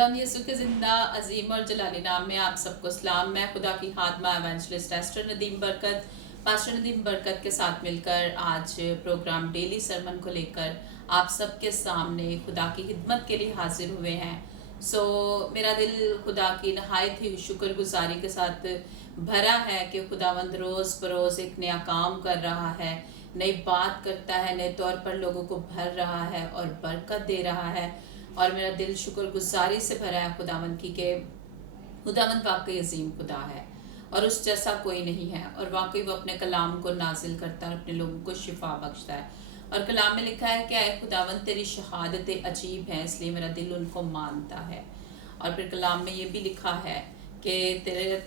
खुदावंद यीशु के ज़िंदा अजीम और जलाली नाम में आप सबको सलाम। मैं खुदा की खादमा एवेंजलिस्ट पास्टर नदीम बरकत के साथ मिलकर आज प्रोग्राम डेली सरमन को लेकर आप सबके सामने खुदा की खिदमत के लिए हाजिर हुए हैं। मेरा दिल खुदा की नहायत ही शुक्रगुजारी के साथ भरा है कि खुदावंद रोज़ बरोज़ एक नया काम कर रहा है, नई बात करता है, नए तौर पर लोगों को भर रहा है और बरकत दे रहा है। और मेरा दिल शुक्रगुजारी से भरा है खुदावंद की के खुदावंद वाकई अजीम खुदा है और उस जैसा कोई नहीं है। और वाकई वो अपने कलाम को नाजिल करता है और अपने लोगों को शिफा बख्शता है। और कलाम में लिखा है कि आए खुदावंद तेरी शहादतें अजीब हैं, इसलिए मेरा दिल उनको मानता है। और फिर कलाम में ये भी लिखा है कि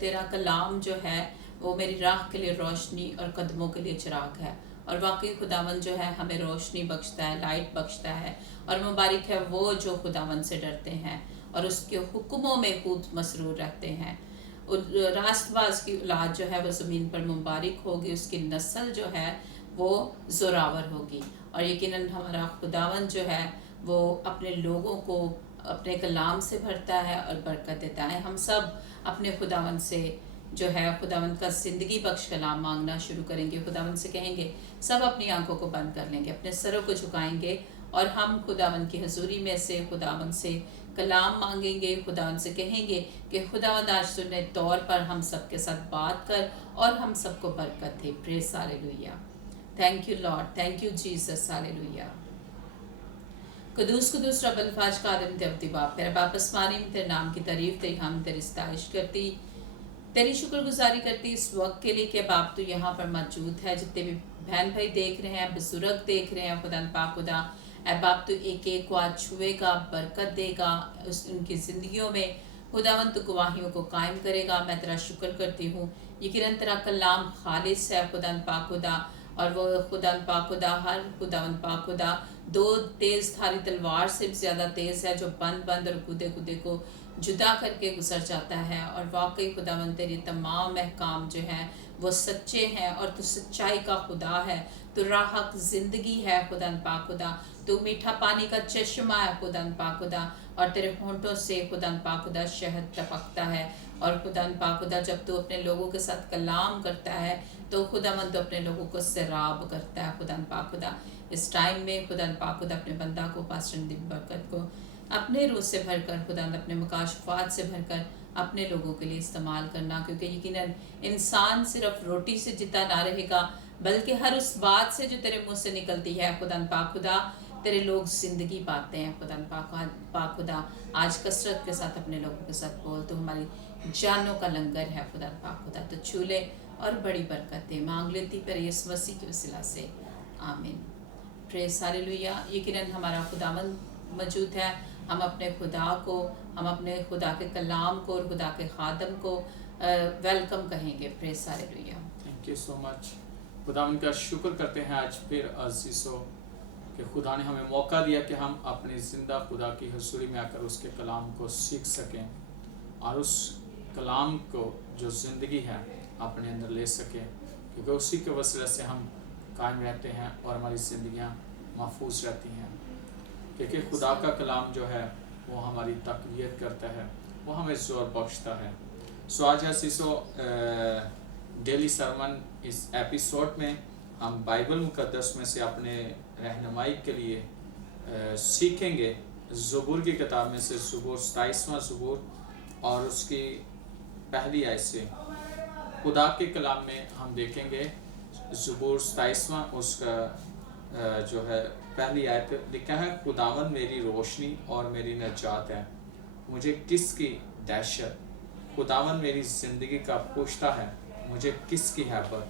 तेरा कलाम जो है वो मेरी राह के लिए रोशनी और कदमों के लिए चिराग है। और वाकई खुदावंद जो है हमें रोशनी बख्शता है, लाइट बख्शता है। और मुबारक है वो जो खुदावंद से डरते हैं और उसके हुक्मों में खूब मसरूर रहते हैं। रास्तबाज की औलाद जो है वो ज़मीन पर मुबारक होगी, उसकी नस्ल जो है वो ज़ोरावर होगी। और यकीनन हमारा खुदावंद जो है वो अपने लोगों को अपने कलाम से भरता है और बरकत देता है। हम सब अपने खुदावंद से जो है खुदावंद का ज़िंदगी बख्श कलाम मांगना शुरू करेंगे। खुदावंद से कहेंगे, सब अपनी आंखों को बंद कर लेंगे, अपने सरों को झुकाएंगे और हम खुदावंद की हजूरी में से खुदावंद से कलाम मांगेंगे। खुदावंद से कहेंगे कि खुदावंद आज सुनने तौर पर हम सबके साथ बात कर और हम सबको बरकत दे। Praise hallelujah. Thank you lord, thank you Jesus, hallelujah. कदूस कदूस रब अल्फाज कादिम तेरे बाप, तेरे बाप अस्मानी में तेरे नाम की तारीफ, तेरी हम तेरी सताइश करती, तेरी शुक्रगुजारी करती इस वक्त के लिए कि बाप तो यहाँ पर मौजूद है। जितने भी बहन भाई देख रहे हैं, बुजुर्ग देख रहे हैं, खुदा पाक खुदा ए बाप तो एक एक को आज छुएगा, बरकत देगा उनकी ज़िंदगियों में। खुदावंत गवाहियों को कायम करेगा। मैं तेरा शुक्र करती हूँ, यकीनन तेरा कलाम खालिस है खुदा पाक खुदा। और वो खुदा पाक खुदा हर खुदावंत पाक खुदा दो तेज़ धारी तलवार से ज़्यादा तेज़ है, जो बंद बंद और कूदे कूदे को जुदा करके गुजर जाता है। और वाकई खुदावंद तेरी तमाम अहकाम जो हैं वो सच्चे हैं और तू सच्चाई का खुदा है, तो राहक ज़िंदगी है खुदा पाक खुदा। तू मीठा पानी का चश्मा है खुदा पाक खुदा। और तेरे होंठों से खुदा पाक खुदा शहद टपकता है। और खुदा पाक खुदा जब तू अपने लोगों के साथ कलाम करता है तो खुदावंद अपने लोगों को सैराब करता है खुदा पाक खुदा। इस टाइम में खुदा पाक खुदा अपने बंदा को पास्टर नदीम बरकत को अपने रूह से भरकर खुदा अपने मुकाशफात से भरकर अपने लोगों के लिए इस्तेमाल करना, क्योंकि यकीनन इंसान सिर्फ रोटी से जिता ना रहेगा बल्कि हर उस बात से जो तेरे मुंह से निकलती है खुदा पाक खुदा तेरे लोग ज़िंदगी पाते हैं खुदा पाक खुदा। आज कसरत के साथ अपने लोगों के साथ बोल, तो हमारी जानों का लंगर है खुदा पाक खुदा, तो छू ले और बड़ी बरकतें मांग लेती पर यीशु मसीह की वसीला से, आमीन। Praise hallelujah. यकीनन हमारा खुदावंद मौजूद है। हम अपने खुदा को, हम अपने खुदा के कलाम को और खुदा के खादम को वेलकम कहेंगे। Praise hallelujah. Thank you so much. खुदावंद का शुक्र करते हैं आज फिर अजीज़ों कि खुदा ने हमें मौका दिया कि हम अपने ज़िंदा खुदा की हजूरी में आकर उसके कलाम को सीख सकें और उस कलाम को जो ज़िंदगी है अपने अंदर ले सकें, क्योंकि उसी के वसीले से हम कायम रहते हैं और हमारी ज़िंदगियाँ महफूज रहती हैं। क्योंकि खुदा का कलाम जो है वो हमारी तक़वियत करता है, वो हमें ज़ोर बख्शता है। सो आज अजीज़ों डेली सरमन इस एपिसोड में हम बाइबल मुक़द्दस में से अपने रहनुमाई के लिए सीखेंगे ज़बूर की किताब में से ज़बूर 27वां ज़बूर और उसकी पहली आयत से। खुदा के कलाम में हम देखेंगे ज़बूर 27वां उसका जो है पहली आयत लिखा है, खुदावंद मेरी रोशनी और मेरी नजात है, मुझे किसकी दहशत। खुदावंद मेरी ज़िंदगी का पुश्ता है, मुझे किसकी हैबत।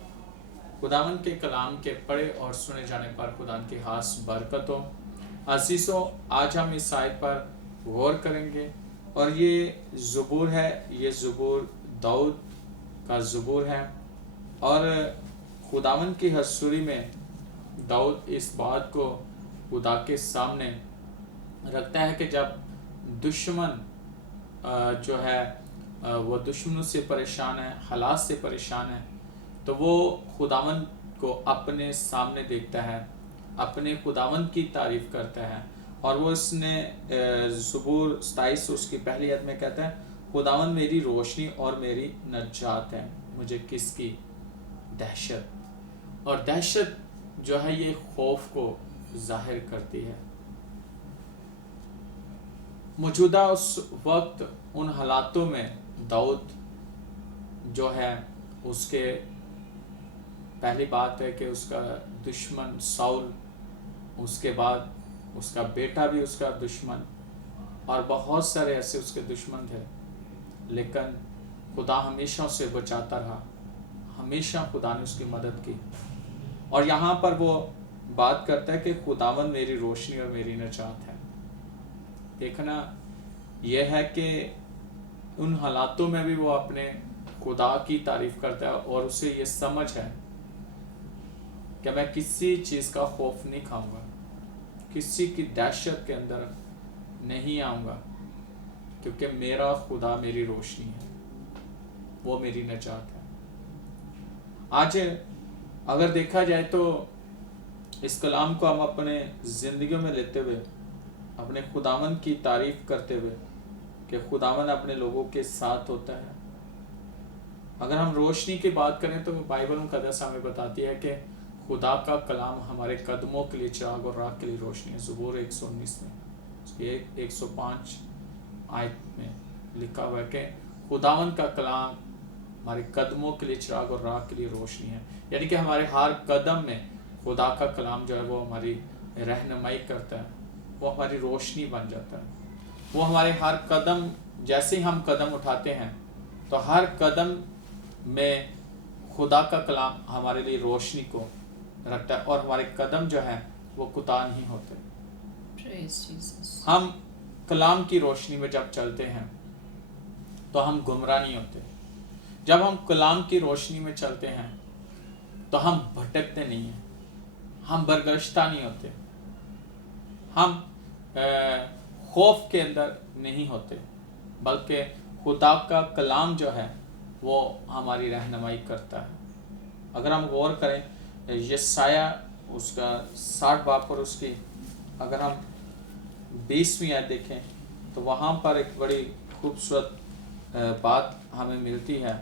खुदावंद के कलाम के पढ़े और सुने जाने पर खुदावंद की खास बरकत हो। अजीज़ों आज हम इस आयत पर गौर करेंगे और ये ज़बूर है, ये ज़बूर दाऊद का ज़बूर है। और खुदावंद की हजूरी में दाऊद इस बात को खुदा के सामने रखता है कि जब दुश्मन जो है वो दुश्मनों से परेशान है, हालात से परेशान है, तो वो खुदावंद को अपने सामने देखता है, अपने खुदावंद की तारीफ़ करता है और वो इसने ज़बूर 27 उसकी पहली आयत में कहता है, खुदावंद मेरी रोशनी और मेरी नजात है, मुझे किसकी दहशत। और दहशत जो है ये खौफ को जाहिर करती है। मौजूदा उस वक्त उन हालातों में दाऊद जो है, उसके पहली बात है कि उसका दुश्मन साउल, उसके बाद उसका बेटा भी उसका दुश्मन, और बहुत सारे ऐसे उसके दुश्मन थे, लेकिन खुदा हमेशा उसे बचाता रहा, हमेशा खुदा ने उसकी मदद की। और यहाँ पर वो बात करता है कि खुदावन मेरी रोशनी और मेरी निजात है। देखना यह है कि उन हालातों में भी वो अपने खुदा की तारीफ करता है और उसे ये समझ है कि मैं किसी चीज़ का खौफ नहीं खाऊंगा, किसी की दहशत के अंदर नहीं आऊंगा, क्योंकि मेरा खुदा मेरी रोशनी है, वो मेरी निजात है। आज अगर देखा जाए तो इस कलाम को हम अपने ज़िंदगियों में लेते हुए, अपने खुदावन की तारीफ करते हुए कि खुदावन अपने लोगों के साथ होता है। अगर हम रोशनी की बात करें तो बाइबल मुक़द्दस हमें बताती है कि खुदा का कलाम हमारे कदमों के लिए चिराग और राह के लिए रोशनी है। ज़बूर 119 में उसकी 105 आयत में लिखा हुआ है कि खुदावन का कलाम हमारे कदमों के लिए चिराग और राह के लिए रोशनी है। यानी कि हमारे हर कदम में खुदा का कलाम जो है वो हमारी रहनुमाई करता है, वो हमारी रोशनी बन जाता है। वो हमारे हर कदम, जैसे ही हम कदम उठाते हैं तो हर कदम में खुदा का कलाम हमारे लिए रोशनी को रखता है, और हमारे कदम जो है वो कुता नहीं होते। हम कलाम की रोशनी में जब चलते हैं तो हम गुमराह नहीं होते। जब हम कलाम की रोशनी में चलते हैं तो हम भटकते नहीं हैं, हम बरगश्ता नहीं होते, हम खौफ के अंदर नहीं होते, बल्कि खुदा का कलाम जो है वो हमारी रहनुमाई करता है। अगर हम गौर करें यशाया उसका 60 बाब पर उसकी अगर हम 20वीं आयत देखें तो वहाँ पर एक बड़ी खूबसूरत बात हमें मिलती है।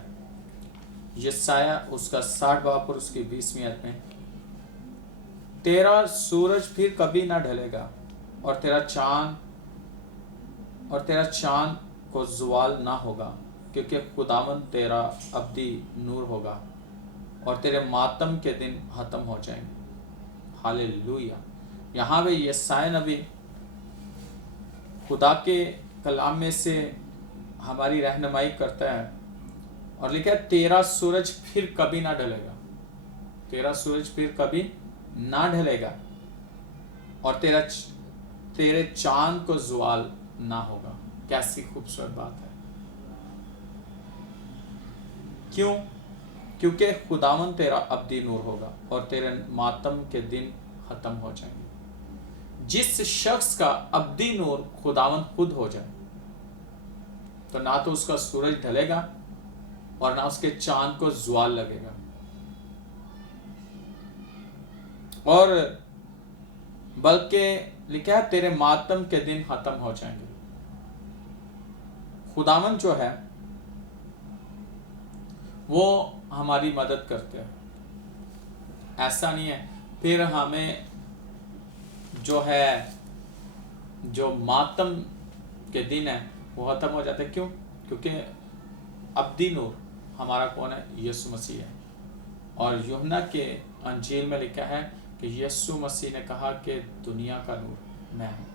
यशाया उसका 60 बाब पर उसकी 20वीं आयत में, तेरा सूरज फिर कभी ना ढलेगा और तेरा चांद को ज़वाल ना होगा, क्योंकि खुदावंद तेरा अब्दी नूर होगा और तेरे मातम के दिन ख़त्म हो जाएंगे। हालेलुया। यहाँ पे यशाया नबी खुदा के कलाम में से हमारी रहनुमाई करता है और लिखा है तेरा सूरज फिर कभी ना ढलेगा, तेरा सूरज फिर कभी ना ढलेगा और तेरे चांद को ज़वाल ना होगा। कैसी खूबसूरत बात है। क्यों? क्योंकि खुदावन तेरा अब्दी नूर होगा और तेरे मातम के दिन खत्म हो जाएंगे। जिस शख्स का अब्दी नूर खुदावन खुद हो जाए तो ना तो उसका सूरज ढलेगा और ना उसके चांद को ज़वाल लगेगा, और बल्कि लिखा है तेरे मातम के दिन खत्म हो जाएंगे। खुदावन जो है वो हमारी मदद करते हैं। ऐसा नहीं है फिर हमें जो है जो मातम के दिन है वो खत्म हो जाते हैं। क्यों? क्योंकि अब्दी नूर हमारा कौन है? यीशु मसीह है। और यूहन्ना के अंजील में लिखा है कि यीशु मसीह ने कहा कि दुनिया का नूर मैं हूं।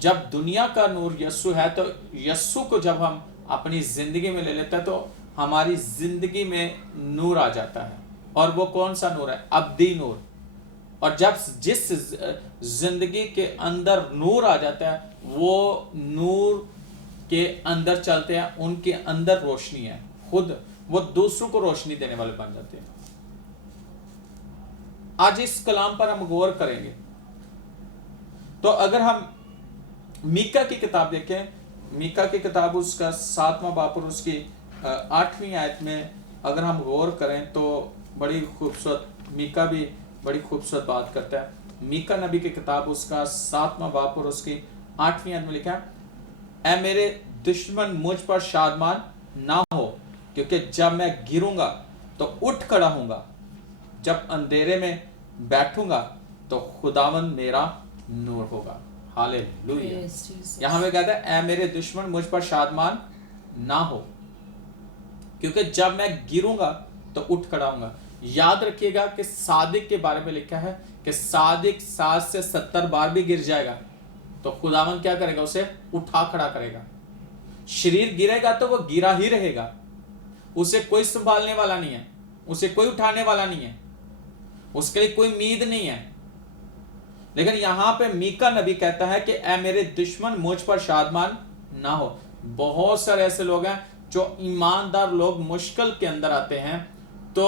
जब दुनिया का नूर यीशु है तो यीशु को जब हम अपनी जिंदगी में ले लेते हैं तो हमारी जिंदगी में नूर आ जाता है। और वो कौन सा नूर है? अब्दी नूर। और जब जिस जिंदगी के अंदर नूर आ जाता है वो नूर के अंदर चलते हैं, उनके अंदर रोशनी है, खुद वो दूसरों को रोशनी देने वाले बन जाते हैं। आज इस कलाम पर हम गौर करेंगे तो अगर हम मीका की किताब देखें, मीका की किताब उसका 7वां बाब और उसकी 8वीं आयत में अगर हम गौर करें तो बड़ी खूबसूरत, मीका भी बड़ी खूबसूरत बात करता है। मीका नबी की किताब उसका 7वां बाब और उसकी 8वीं आयत में लिखा है, ऐ मेरे दुश्मन मुझ पर शादमान ना हो, क्योंकि जब मैं गिरूंगा तो उठ खड़ा होऊंगा, जब अंधेरे में बैठूंगा तो खुदावन मेरा नूर होगा। हालेलुया। यहां में कहता है, ऐ मेरे दुश्मन मुझ पर शादमान ना हो, क्योंकि जब मैं गिरूंगा तो उठ खड़ा होऊंगा। याद रखिएगा कि सादिक के बारे में लिखा है कि सादिक 60 से 70 बार भी गिर जाएगा तो खुदावन क्या करेगा, उसे उठा खड़ा करेगा। शरीर गिरेगा तो वो गिरा ही रहेगा, उसे कोई संभालने वाला नहीं है, उसे कोई उठाने वाला नहीं है, उसके लिए कोई उम्मीद नहीं है। लेकिन यहां पे मीका नबी कहता है कि ऐ मेरे दुश्मन मुझ पर शादमान ना हो। बहुत सारे ऐसे लोग हैं जो ईमानदार लोग मुश्किल के अंदर आते हैं तो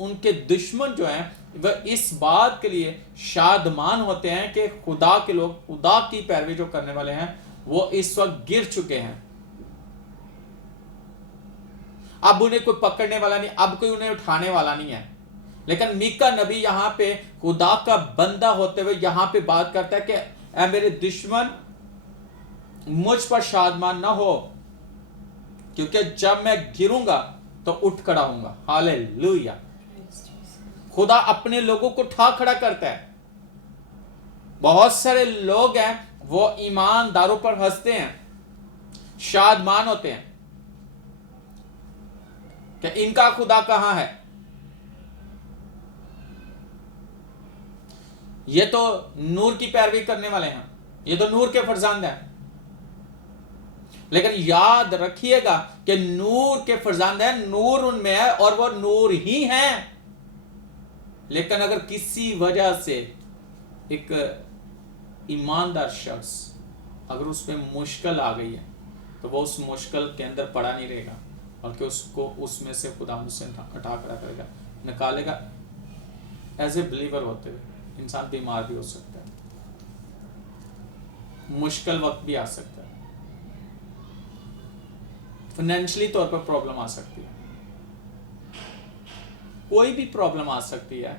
उनके दुश्मन जो हैं वह इस बात के लिए शादमान होते हैं कि खुदा के लोग, खुदा की पैरवी जो करने वाले हैं, वो इस वक्त गिर चुके हैं। अब उन्हें कोई पकड़ने वाला नहीं, अब कोई उन्हें उठाने वाला नहीं है। लेकिन मीका नबी यहां पे खुदा का बंदा होते हुए यहां पे बात करता है कि ऐ मेरे दुश्मन मुझ पर शादमान ना हो, क्योंकि जब मैं गिरूंगा तो उठ खड़ा होऊंगा। हालेलुया। खुदा अपने लोगों को उठा खड़ा करता है। बहुत सारे लोग हैं वो ईमानदारों पर हंसते हैं, शादमान होते हैं कि इनका खुदा कहां है, ये तो नूर की पैरवी करने वाले हैं, ये तो नूर के फरजांद हैं। लेकिन याद रखिएगा कि नूर के फरजांद हैं, नूर उनमें है और वो नूर ही हैं। लेकिन अगर किसी वजह से एक ईमानदार शख्स अगर उसमें मुश्किल आ गई है तो वो उस मुश्किल के अंदर पड़ा नहीं रहेगा, बल्कि उसको उसमें से खुदा उसे हटा खड़ा करेगा, निकालेगा। एज ए बिलीवर होते हुए इंसान बीमार भी हो सकता है, मुश्किल वक्त भी आ सकता है, फाइनेंशियली तौर पर प्रॉब्लम आ सकती है, कोई भी प्रॉब्लम आ सकती है।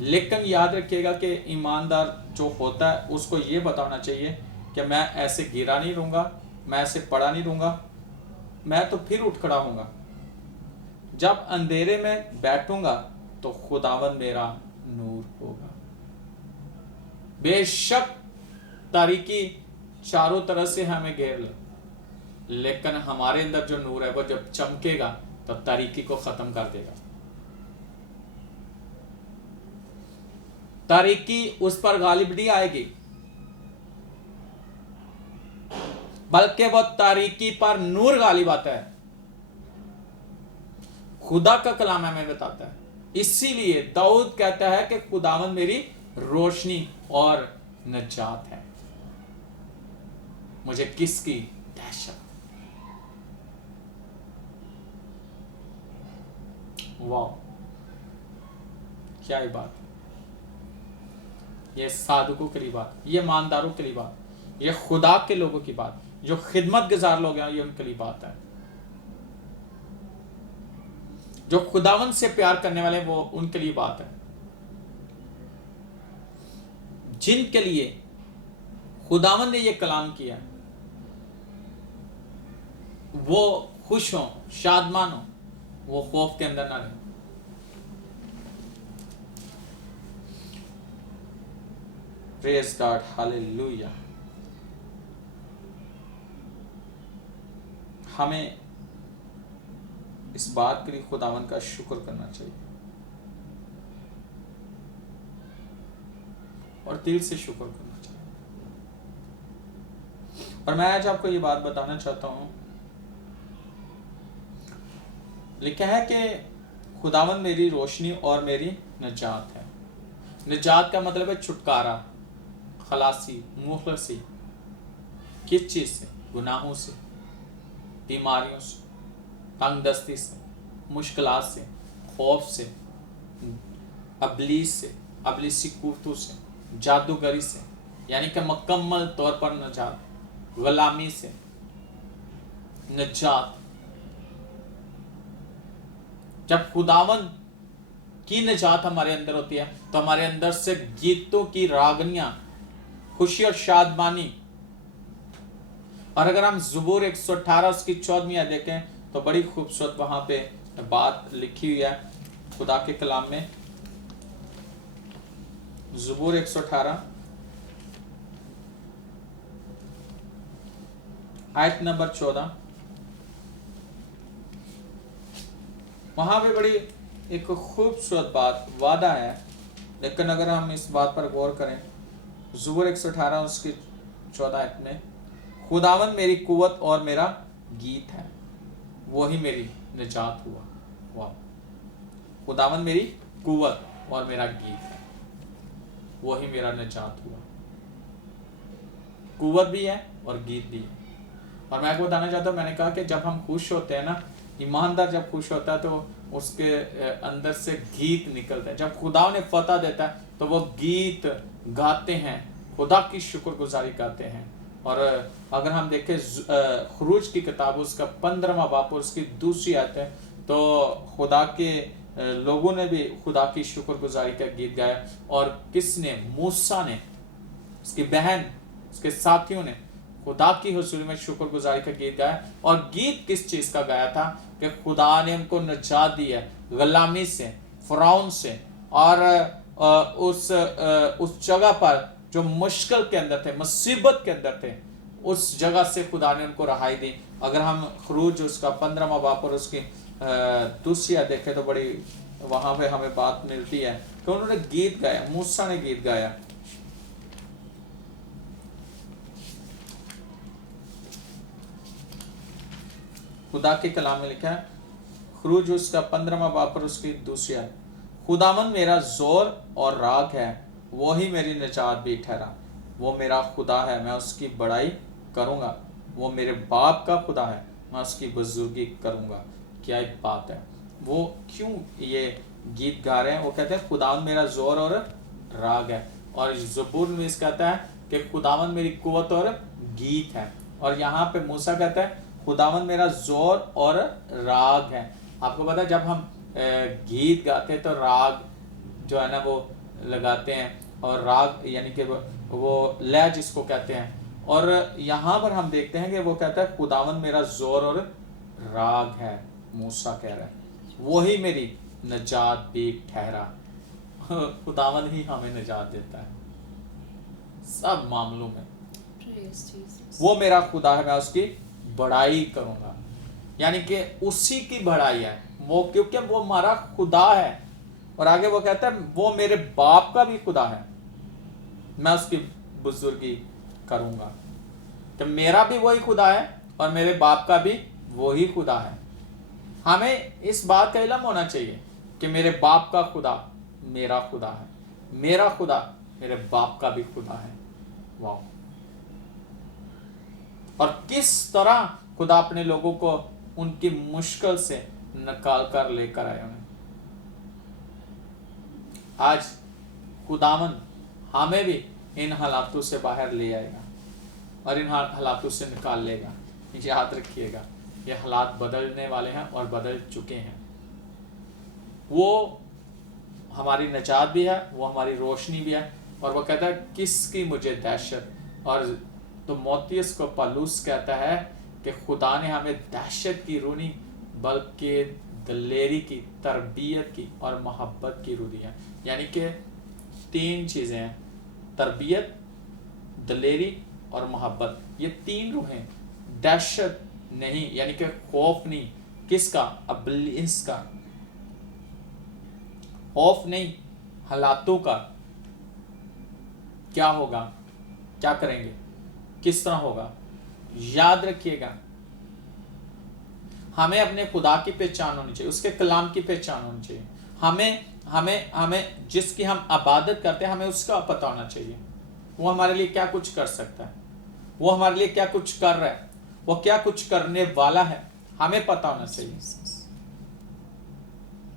लेकिन याद रखिएगा कि ईमानदार जो होता है उसको ये बताना चाहिए कि मैं ऐसे गिरा नहीं रहूंगा, मैं ऐसे पड़ा नहीं रहूंगा, मैं तो फिर उठ खड़ा होऊंगा। जब अंधेरे में बैठूंगा तो खुदावन मेरा नूर होगा। बेशक तारीकी चारों तरह से हमें घेर ले, लेकिन हमारे अंदर जो नूर है वो जब चमकेगा तो तारीकी को खत्म कर देगा। तारीकी उस पर गालिब नहीं आएगी, बल्कि वो तारीकी पर नूर गालिब आता है। खुदा का कलाम हमें बताता है। इसीलिए दाऊद कहता है कि खुदावंद मेरी रोशनी और नजात है, मुझे किसकी दहशत। वाह, क्या ही बात, ये साधुकों के लिए बात, ये ईमानदारों के लिए बात, ये खुदा के लोगों की बात, जो खिदमत गुजार लोग हैं, ये उनके लिए बात है। जो खुदावन से प्यार करने वाले वो उनके लिए बात है। जिनके लिए खुदावन ने ये कलाम किया वो खुश हो, शादमान हो, वो खौफ के अंदर ना रहे। Praise God, hallelujah. हमें इस बात के लिए खुदावन का शुक्र करना चाहिए और दिल से शुक्र करना चाहिए। और मैं आज आपको ये बात बताना चाहता हूं, लिखा है कि खुदावन मेरी रोशनी और मेरी निजात है। निजात का मतलब है छुटकारा, खलासी, मुखलसी। किस चीज से? गुनाहों से, बीमारियों से, तंगदस्ती से, मुश्किलात से, खौफ से, अबलीस से, अबलीसी कुफ्तों से, जादूगरी से, यानी कि मुकम्मल तौर पर निजात, गुलामी से निजात। जब खुदावन की निजात हमारे अंदर होती है तो हमारे अंदर से गीतों की रागनियां, खुशी और शादमानी। और अगर हम ज़बूर 118 उसकी 14वीं आयत देखें तो बड़ी खूबसूरत वहां पे बात लिखी हुई है खुदा के कलाम में। ज़बूर 118 आयत नंबर 14, वहां पे बड़ी एक खूबसूरत बात वादा है। लेकिन अगर हम इस बात पर गौर करें, ज़बूर 118 उसकी 14 आयत में, खुदावन मेरी कुव्वत और मेरा गीत है, वही मेरी निजात हुआ। वाह, खुदावन मेरी कुव्वत और मेरा गीत है, वही मेरा निजात हुआ। कुव्वत भी है और गीत भी है। और मैं आपको बताना चाहता हूँ, मैंने कहा कि जब हम खुश होते हैं ना, ईमानदार जब खुश होता है तो उसके अंदर से गीत निकलते हैं। जब खुदा ने फतह देता है तो वो गीत गाते हैं, खुदा की शुक्रगुजारी करते हैं। और अगर हम देखें खुरूज की किताब उसका 15वां बाब और उसकी 2री आयत है, तो खुदा के लोगों ने भी खुदा की शुक्रगुजारी का गीत गाया। और किसने? मूसा ने, उसकी बहन, उसके साथियों ने खुदा की हुजूरी में शुक्रगुजारी का गीत गाया। और गीत किस चीज का गाया था? कि खुदा ने उनको निजात दी है गुलामी से, फिरौन से, और उस जगह पर जो मुश्किल के अंदर थे, मुसीबत के अंदर थे, उस जगह से खुदा ने उनको रहाई दी। अगर हम खुरूज उसका 15वां बाब और उसकी 2री आयत देखें तो बड़ी वहां पे हमें बात मिलती है कि उन्होंने गीत गाया, मूसा ने गीत गाया। खुदा के कलाम में लिखा है, खुरूज उसका 15वां बाब और उसकी 2री आयत, खुदावन मेरा जोर और राग है, वो ही मेरी निजात भी ठहरा। वो मेरा खुदा है, मैं उसकी बड़ाई करूंगा। वो मेरे बाप का खुदा है, मैं उसकी बुजुर्गी करूंगा। क्या एक बात है! वो क्यों ये गीत गा रहे हैं? वो कहते हैं खुदावन मेरा जोर और राग है। और ज़बूर में इस कहता है कि खुदावन मेरी कुव्वत और गीत है। और यहाँ पे मूसा कहता है खुदावन मेरा जोर और राग है। आपको पता है जब हम गीत गाते हैं तो राग जो है ना वो लगाते हैं, और राग यानी कि वो लय जिसको कहते हैं। और यहाँ पर हम देखते हैं कि वो कहता है खुदावन मेरा जोर और राग है। मूसा कह रहा है वही मेरी निजात भी ठहरा। खुदावन ही हमें निजात देता है सब मामलों में। वो मेरा खुदा है, मैं उसकी बड़ाई करूंगा। यानी कि उसी की बड़ाई है वो, क्योंकि वो हमारा खुदा है। और आगे वो कहता है वो मेरे बाप का भी खुदा है, मैं उसकी बुजुर्गी करूंगा। तो मेरा भी वही खुदा है और मेरे बाप का भी वही खुदा है। हमें इस बात का इल्म होना चाहिए कि मेरे बाप का खुदा मेरा खुदा है, मेरा खुदा मेरे बाप का भी खुदा है। वाह! और किस तरह खुदा अपने लोगों को उनकी मुश्किल से निकाल कर लेकर आए उन्हें। आज खुदावन हमें भी इन हालातों से बाहर ले आएगा और इन हालातों से निकाल लेगा। याद रखिएगा ये हालात बदलने वाले हैं और बदल चुके हैं। वो हमारी निजात भी है, वो हमारी रोशनी भी है। और वो कहता है किसकी मुझे दहशत। और तो मोतियस को पालूस कहता है कि खुदा ने हमें दहशत की रूह नहीं बल्कि दलेरी की, तरबियत की और मोहब्बत की रूह दी है। यानी कि 3 चीज़ें हैं, तरबियत, दलेरी और मोहब्बत। ये 3 रूहें। दहशत नहीं, यानी कि खौफ नहीं। किसका? इब्लीस का। खौफ नहीं हालातों का, क्या होगा, क्या करेंगे, किस तरह होगा। याद रखिएगा हमें अपने खुदा की पहचान होनी चाहिए, उसके कलाम की पहचान होनी चाहिए। हमें जिसकी हम इबादत करते हैं हमें उसका पता होना चाहिए। वो हमारे लिए क्या कुछ कर सकता है, वो हमारे लिए क्या कुछ कर रहा है, वो क्या कुछ करने वाला है, हमें पता होना चाहिए।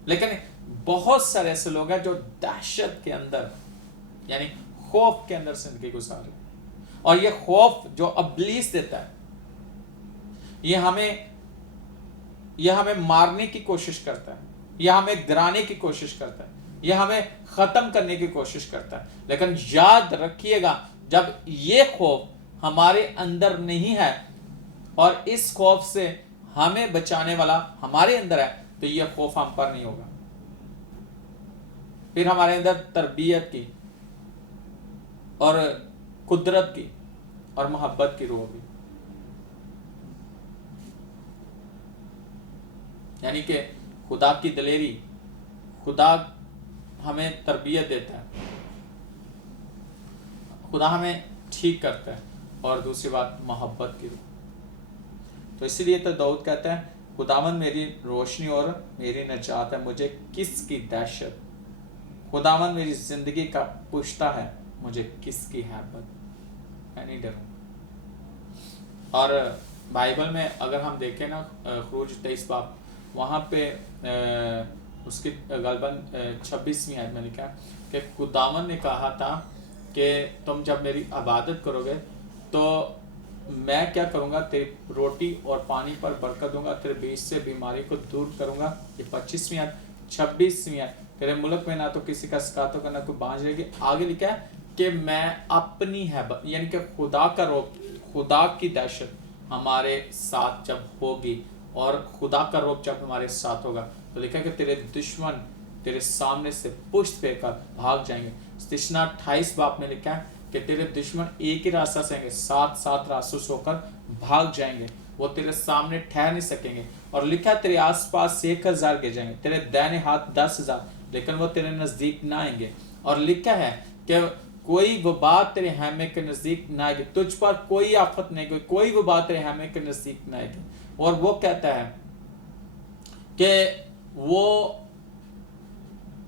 लेकिन बहुत सारे ऐसे लोग हैं जो दहशत के अंदर यानी खौफ के अंदर जिंदगी गुजार रहे। और ये खौफ जो इब्लीस देता है ये हमें मारने की कोशिश करता है, यह हमें गिराने की कोशिश करता है। ये हमें खत्म करने की कोशिश करता है। लेकिन याद रखिएगा, जब ये खौफ हमारे अंदर नहीं है और इस खौफ से हमें बचाने वाला हमारे अंदर है, तो ये खौफ हम पर नहीं होगा। फिर हमारे अंदर तरबियत की और कुदरत की और मोहब्बत की रूह होगी। यानी कि खुदा की दिलेरी, खुदा हमें तरबियत देता है, खुदा हमें ठीक करता है, और दूसरी बात मोहब्बत की रूह। तो इसीलिए तो दाऊद कहता है, खुदावन मेरी रोशनी और मेरी निजात है, मुझे किसकी दहशत। खुदावन मेरी जिंदगी का पुश्ता है, मुझे किसकी हैबत, मैं नहीं डरूं। और बाइबल में अगर हम देखें ना, खरूज 23 बाब, वहाँ पे उसकी गलबन 26वीं आयत में लिखा कि खुदावन ने कहा था कि तुम जब मेरी इबादत करोगे तो मैं क्या करूँगा, तेरी रोटी और पानी पर बरकत दूंगा, तेरे बीच से बीमारी को दूर करूँगा। ये 25वीं आयत। 26वीं आयत, तेरे मुल्क में ना तो किसी का शिकायतों का ना कोई बांझ रहेगी। आगे लिखा है कि मैं अपनी हैबत, यानी कि खुदा का रोब, खुदा की दहशत हमारे साथ जब होगी और खुदा का रोब जब हमारे साथ होगा, तो लिखा है कि तेरे दुश्मन तेरे सामने से पुष्ट फेंकर भाग जाएंगे। तिश्ना 28 बाब में लिखा है कि तेरे दुश्मन एक ही रास्ता से आएंगे, 7 रास्तों से होकर भाग जाएंगे, वो तेरे सामने ठहर नहीं सकेंगे। और लिखा है तेरे आसपास 1000 गिर जाएंगे, तेरे दाहिने हाथ 10,000, लेकिन वो तेरे नजदीक ना आएंगे। और लिखा है कि कोई वो बात तेरे हैमे के नजदीक ना आएगी, तुझ पर कोई आफत नहीं, कोई वो बात तेरे हैमे के नजदीक ना आएगी। और वो कहता है कि वो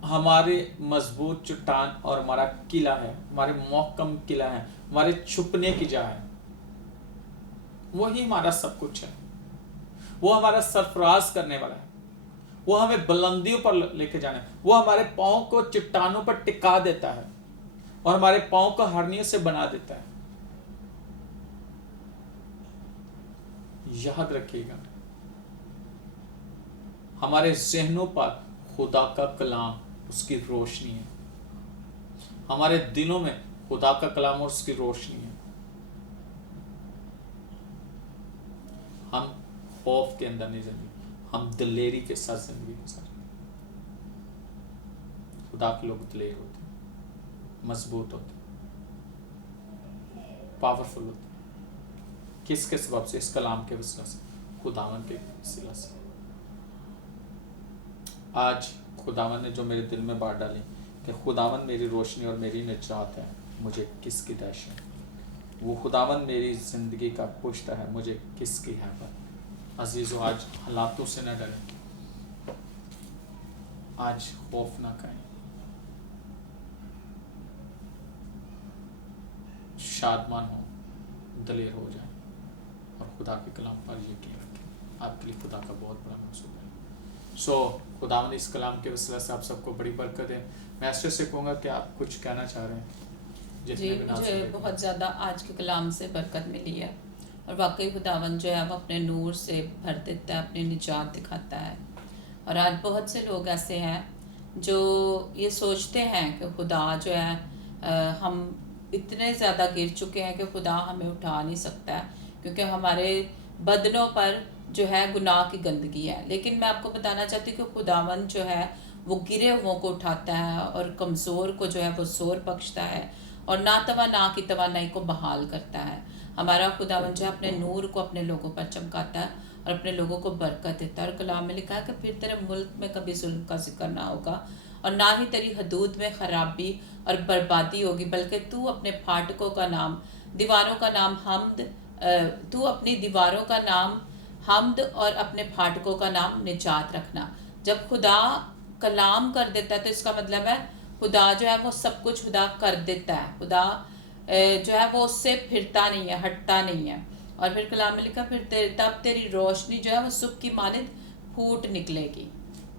हमारे मजबूत चट्टान और हमारा किला है, हमारे मोहकम किला है, हमारे छुपने की जगह है। वही हमारा सब कुछ है, वो हमारा सरफराज करने वाला है, वो हमें बुलंदियों पर लेके जाना है, वो हमारे पांव को चट्टानों पर टिका देता है और हमारे पांव को हरनियों से बना देता है। याद रखिएगा, हमारे जहनों पर खुदा का कलाम उसकी रोशनी है, हमारे दिलों में खुदा का कलाम और उसकी रोशनी है। हम खौफ के अंदर नहीं जिंदगी, हम दिलेरी के साथ जिंदगी गुजारें। खुदा के लोग दिलेर होते हैं, मजबूत होते हैं, पावरफुल होते हैं। किसके सबब से? इस कलाम के वसीला से, खुदावन के वसीला से। आज खुदावन ने जो मेरे दिल में बात डाली कि खुदावन मेरी रोशनी और मेरी निजात है, मुझे किसकी दहशत। वो खुदावन मेरी जिंदगी का पुश्ता है, मुझे किसकी हैबत। अजीजों, आज हालातों से न डरें, आज खौफ ना करें, शादमान हो, दलेर हो जाए और खुदा के कलाम पर यकीन रखें। आपके लिए खुदा का बहुत बड़ा मंसूबा है। खुदावंद इस कलाम के वसीला से आप सबको बड़ी बरकत है। मैं ऐसे से कहूँगा कि आप कुछ कहना चाह रहे हैं। जी, मुझे बहुत ज़्यादा आज के कलाम से बरकत मिली है, और वाकई खुदावंद जो है वो अपने नूर से भर देता है, अपनी निजात दिखाता है। और आज बहुत से लोग ऐसे हैं जो ये सोचते हैं कि खुदा जो है, हम इतने ज़्यादा गिर चुके हैं कि खुदा हमें उठा नहीं सकता है, क्योंकि हमारे बदनों पर जो है गुनाह की गंदगी है। लेकिन मैं आपको बताना चाहती हूँ कि खुदावंद जो है वो गिरे हुओं को उठाता है और कमज़ोर को जो है वो जोर बख्शता है, और नातवाना की तवानाई को बहाल करता है। हमारा खुदावंद जो है अपने नूर को अपने लोगों पर चमकाता है और अपने लोगों को बरकत देता है। और कलाम में लिखा है कि फिर तेरे मुल्क में कभी जुल्म का जिक्र ना होगा, और ना ही तेरी हदूद में खराबी और बर्बादी होगी, बल्कि तू अपने फाटकों का नाम, दीवारों का नाम हमद, तू अपनी दीवारों का नाम हमद और अपने फाटकों का नाम निजात रखना। जब खुदा कलाम कर देता है तो इसका मतलब है खुदा जो है वो सब कुछ खुदा कर देता है। खुदा जो है वो उससे फिरता नहीं है, हटता नहीं है। और फिर कलाम में लिखा, फिर तब तेरी रोशनी जो है वो सुबह की मानिंद फूट निकलेगी,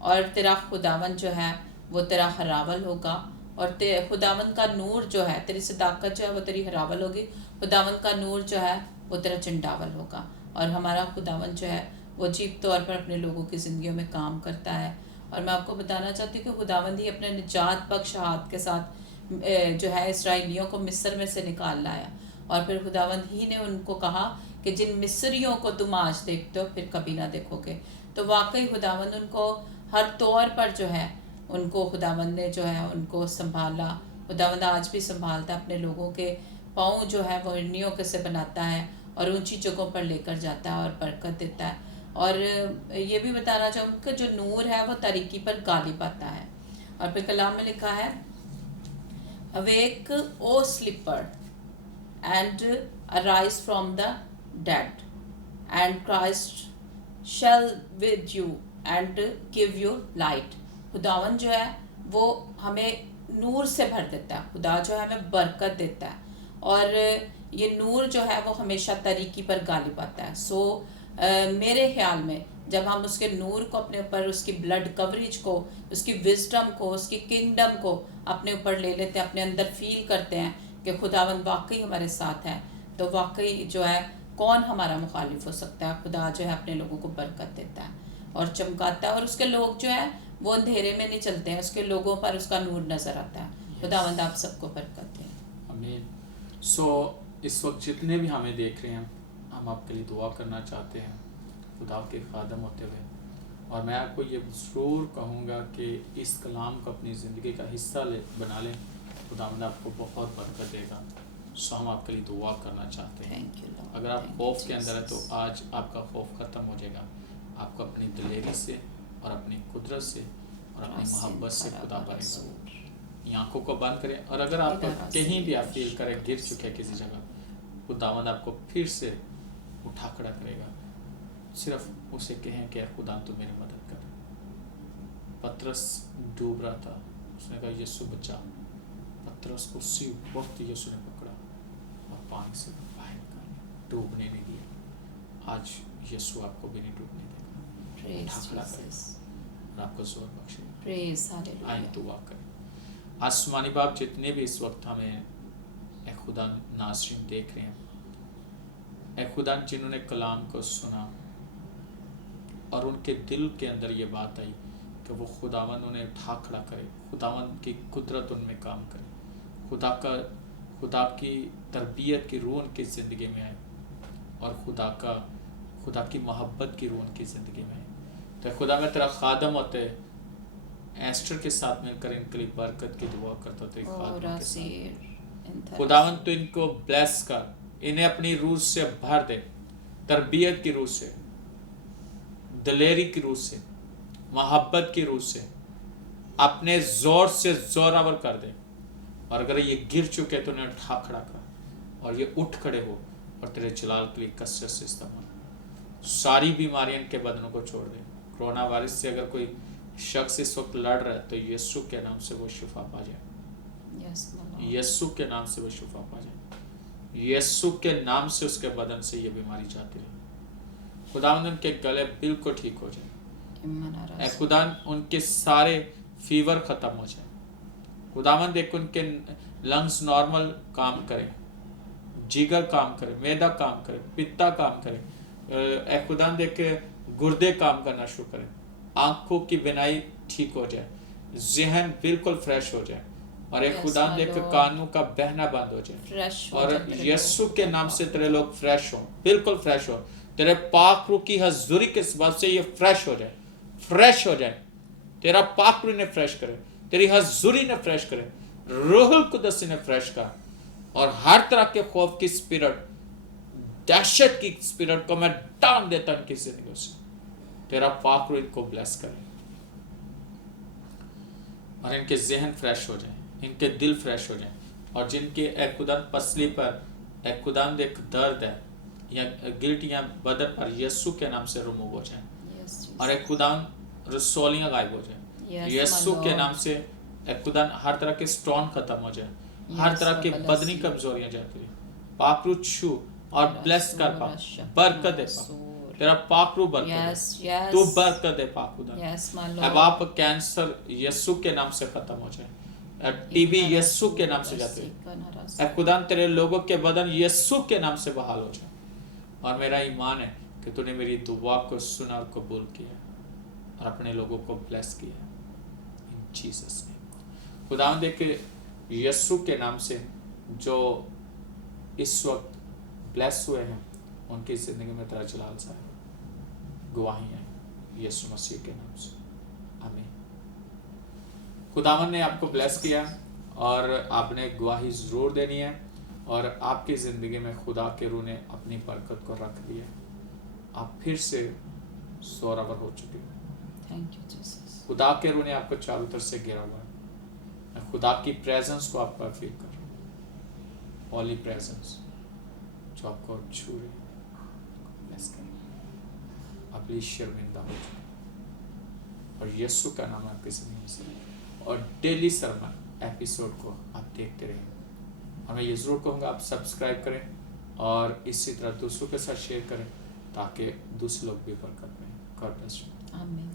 और तेरा खुदावन जो है वो तेरा हरावल होगा, और खुदावन का नूर जो है, तेरी सदाकत जो है वो तेरी हरावल होगी, खुदावन का नूर जो है वो तेरा चंडावल होगा। और हमारा खुदावन जो है वो अजीब तौर पर अपने लोगों की ज़िंदगियों में काम करता है, और मैं आपको बताना चाहती हूँ कि खुदावंद ही अपने निजात बख्श हाथ के साथ जो है इसराइलियों को मिस्र में से निकाल लाया, और फिर खुदावंद ही ने उनको कहा कि जिन मिस्रियों को तुम आज देखते हो फिर कभी ना देखोगे। तो वाकई खुदावंद उनको हर तौर पर जो है उनको खुदावंद ने जो है उनको संभाला। खुदावंद आज भी संभालता है अपने लोगों के पाँव जो है वो इर्नियों के से बनाता है और ऊंची जगहों पर लेकर जाता है और बरकत देता है। और ये भी बताना चाहूँगी कि जो नूर है वो तारीकी पर गालिब आता है। और फिर कलाम में लिखा है, awake O sleeper and arise from the dead, and Christ shall with you and give you light। खुदावन जो है वो हमें नूर से भर देता है, खुदा जो है हमें बरकत देता है, और ये नूर जो है वो हमेशा तरीकी पर गालिब आता है। सो मेरे ख्याल में जब हम उसके नूर को अपने ऊपर, उसकी ब्लड कवरेज को, उसकी विजडम को, उसकी किंगडम को अपने ऊपर ले लेते हैं, अपने अंदर फील करते हैं कि खुदावंद वाकई हमारे साथ है, तो वाकई जो है कौन हमारा मुखालिफ हो सकता है। खुदा जो है अपने लोगों को बरकत देता है और चमकाता है, और उसके लोग जो है वो अंधेरे में नहीं चलते हैं, उसके लोगों पर उसका नूर नज़र आता है। खुदावंद आप सबको बरकत दे। आमीन। सो इस वक्त जितने भी हमें देख रहे हैं, हम आपके लिए दुआ करना चाहते हैं खुदा के खादम होते हुए, और मैं आपको ये ज़रूर कहूँगा कि इस कलाम को अपनी ज़िंदगी का हिस्सा बना लें। खुदावंद आपको बहुत बरकत देगा। सो हम आपके लिए दुआ करना चाहते हैं। अगर आप खौफ के अंदर है तो आज आपका खौफ ख़त्म हो जाएगा। आपको अपनी दिलेरी से और अपनी कुदरत से और अपनी मोहब्बत से खुदा भरेगा। आँखों को बंद करें, और अगर आप कहीं भी आप फील करें गिर चुके हैं किसी जगह, खुदावंद आपको फिर से उठा खड़ा करेगा। सिर्फ उसे कहें कि खुदा तो मेरी मदद कर। पतरस डूब रहा था, उसने कहा यीशु बचा। पतरस को उसी वक्त यीशु ने पकड़ा और पानी से बाहर निकाला, डूबने नहीं दिया। आज यीशु आपको भी नहीं डूबने देगा, उठा खड़ा करेगा और आपको जोर बख्शेगा। आए दुआ करें। आसमानी बाप, जितने भी इस वक्त हमें ए खुदा नाज़रीन देख रहे हैं, ए खुदा जिन्होंने कलाम को सुना और उनके दिल के अंदर ये बात आई कि वो खुदावंद उन्हें उठा खड़ा करे, खुदावंद की कुदरत उनमें काम करे, खुदा की तरबियत की रूह उनकी ज़िंदगी में आए, और खुदा की मोहब्बत की रूह उनकी ज़िंदगी में आए। तो खुदा मैं तेरा खादम होते एस्टर के साथ मिलकर इनके लिए बरकत की दुआ करता तेरे खादम के साथ। खुदावंद तो इनको ब्लेस कर, इन्हें अपनी रूह से भर दे, तरबियत की रूह से, दिलेरी की रूह से, मोहब्बत की रूह से, अपने जोर से जोरावर कर दे। और अगर ये गिर चुके तो उन्हें उठा खड़ा कर और ये उठ खड़े हो और तेरे जलाल के लिए कसरत से इस्तेमाल। सारी बीमारियां इनके बदनों को छोड़ दे। कोरोना वायरस से अगर कोई शख्स इस वक्त लड़ रहा है तो यीशु के नाम से वो शिफा पा जाए। यीशु के नाम से वो शिफा पा जाए। यीशु के नाम से उसके बदन से ये बीमारी जाती रहे। खुदावंद उनके गले बिल्कुल ठीक हो जाए। खुदावंद उनके सारे फीवर खत्म हो जाए। खुदावंद एक उनके लंग्स नॉर्मल काम करें, जिगर काम करे, मैदा काम करे, पित्ता काम करे, खुदावंद एक गुर्दे काम करना शुरू करें, आंखों की बिनाई ठीक हो जाए, जहन बिल्कुल फ्रेश हो जाए, और एक खुदावंद एक कानों का बहना बंद हो जाए, और यीशु के नाम से तेरे लोग फ्रेश हो, बिल्कुल फ्रेश हो। तेरे पाक रूह की हजूरी के सबब से ये फ्रेश हो जाए, फ्रेश हो जाए। तेरा पाक रूह ने फ्रेश करे, तेरी हजूरी ने फ्रेश करे, रूहुल कुदस ने फ्रेश कर, और हर तरह के खौफ की स्पिरिट, दहशत की स्पिरिट को मैं डाल देता इनकी जिंदगी से। तेरा पाक रूह इनको ब्लेस करे और इनके जहन फ्रेश हो जाए, इनके दिल फ्रेश हो जाए, और जिनके खुदावंद पसली पर खुदावंद एक दर्द है या गिल्ट या बदन पर यीशु के नाम से रिमूव हो जाए, और खुदावंद रसौलियां गायब हो जाए यीशु के नाम से। खुदावंद हर तरह के स्टोन खत्म हो जाए, हर तरह की बदनी कमजोरियां जाती रही। पाक रूह छू और ब्लेस कर, पाक बरकत दे, पाक तेरा पाक रूह बरकत, तू बरकत दे पाक खुदा। अब आप कैंसर यीशु के नाम से खत्म हो जाए, टीबी यीशु के नाम से जाती है। खुदा तेरे लोगों के बदन यीशु के नाम से बहाल हो जाए, और मेरा ईमान है कि तूने मेरी दुआ को सुना और कबूल किया, और अपने लोगों को ब्लेस किया इन जीसस नेम। खुदावंद देख के यीशु के नाम से जो इस वक्त ब्लेस हुए हैं उनकी जिंदगी में तेरा जलाल सा गवाही है यीशु मसीह के नाम से, आमीन। खुदावंद ने आपको ब्लेस किया और आपने गवाही जरूर देनी है और आपकी जिंदगी में खुदा के रूह ने अपनी बरकत को रख दिया। आप फिर से सोरावर हो चुके हैं। Thank you Jesus. खुदा के रूह ने आपको चारों तरफ से घेरा हुआ है। मैं खुदा की प्रेजेंस को आपका फील कर रहा हूँ, हॉली प्रेजेंस जो आपको छू रही है, ब्लेस कर। आप प्लीज शर्मिंदा हो चुके और यीशु का नाम आपकी जिंदगी से और डेली सरमन एपिसोड को आप देखते रहें। और मैं ये जरूर कहूँगा आप सब्सक्राइब करें और इसी तरह दूसरों के साथ शेयर करें ताकि दूसरे लोग भी बरकत पाएं। God bless you. आमीन।